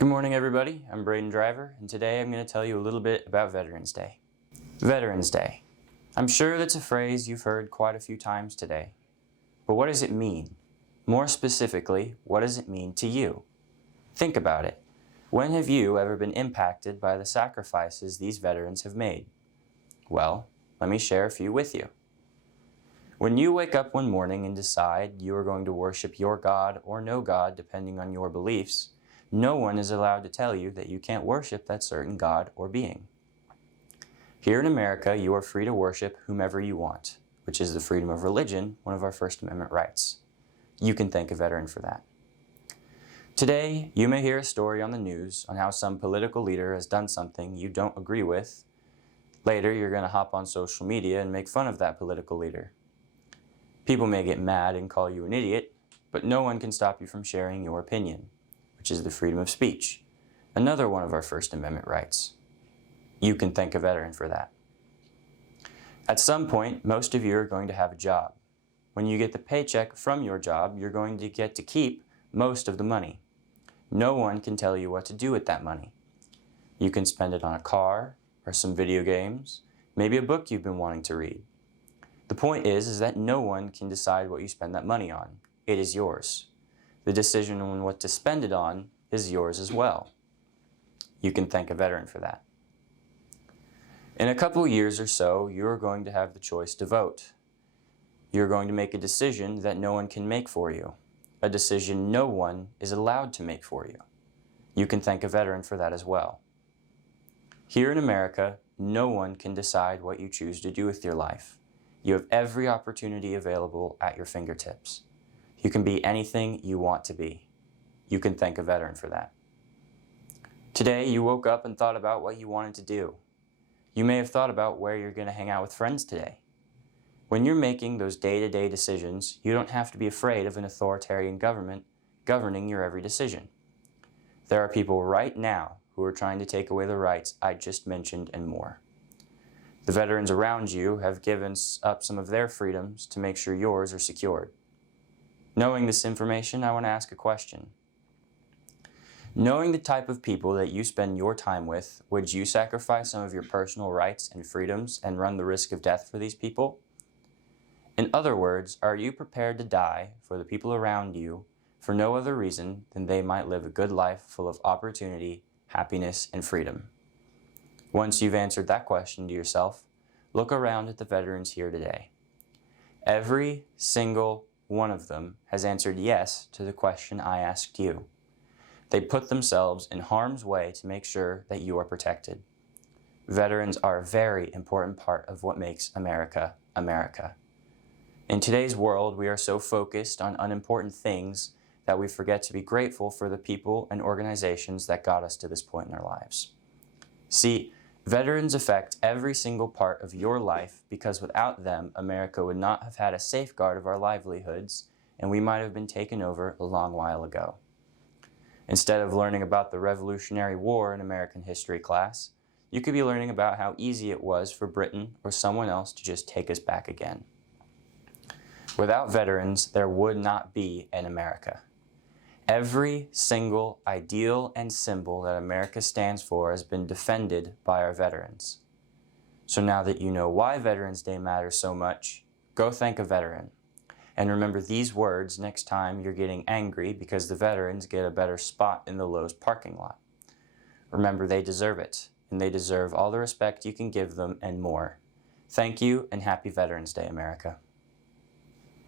Good morning, everybody. I'm Brayden Driver, and today I'm going to tell you a little bit about Veterans Day. Veterans Day. I'm sure that's a phrase you've heard quite a few times today. But what does it mean? More specifically, what does it mean to you? Think about it. When have you ever been impacted by the sacrifices these veterans have made? Well, let me share a few with you. When you wake up one morning and decide you are going to worship your God or no God, depending on your beliefs, no one is allowed to tell you that you can't worship that certain God or being. Here in America, you are free to worship whomever you want, which is the freedom of religion, one of our First Amendment rights. You can thank a veteran for that. Today, you may hear a story on the news on how some political leader has done something you don't agree with. Later, you're going to hop on social media and make fun of that political leader. People may get mad and call you an idiot, but no one can stop you from sharing your opinion, which is the freedom of speech, another one of our First Amendment rights. You can thank a veteran for that. At some point, most of you are going to have a job. When you get the paycheck from your job, you're going to get to keep most of the money. No one can tell you what to do with that money. You can spend it on a car, or some video games, maybe a book you've been wanting to read. The point is that no one can decide what you spend that money on. It is yours. The decision on what to spend it on is yours as well. You can thank a veteran for that. In a couple years or so, you're going to have the choice to vote. You're going to make a decision that no one can make for you, a decision no one is allowed to make for you. You can thank a veteran for that as well. Here in America, no one can decide what you choose to do with your life. You have every opportunity available at your fingertips. You can be anything you want to be. You can thank a veteran for that. Today, you woke up and thought about what you wanted to do. You may have thought about where you're going to hang out with friends today. When you're making those day-to-day decisions, you don't have to be afraid of an authoritarian government governing your every decision. There are people right now who are trying to take away the rights I just mentioned and more. The veterans around you have given up some of their freedoms to make sure yours are secured. Knowing this information, I want to ask a question. Knowing the type of people that you spend your time with, would you sacrifice some of your personal rights and freedoms and run the risk of death for these people? In other words, are you prepared to die for the people around you for no other reason than they might live a good life full of opportunity, happiness, and freedom? Once you've answered that question to yourself, look around at the veterans here today. Every single one of them has answered yes to the question I asked you. They put themselves in harm's way to make sure that you are protected. Veterans are a very important part of what makes America, America. In today's world, we are so focused on unimportant things that we forget to be grateful for the people and organizations that got us to this point in our lives. See, veterans affect every single part of your life because without them, America would not have had a safeguard of our livelihoods, and we might have been taken over a long while ago. Instead of learning about the Revolutionary War in American history class, you could be learning about how easy it was for Britain or someone else to just take us back again. Without veterans, there would not be an America. Every single ideal and symbol that America stands for has been defended by our veterans. So now that you know why Veterans Day matters so much, go thank a veteran. And remember these words next time you're getting angry because the veterans get a better spot in the Lowe's parking lot. Remember, they deserve it, and they deserve all the respect you can give them and more. Thank you, and happy Veterans Day, America.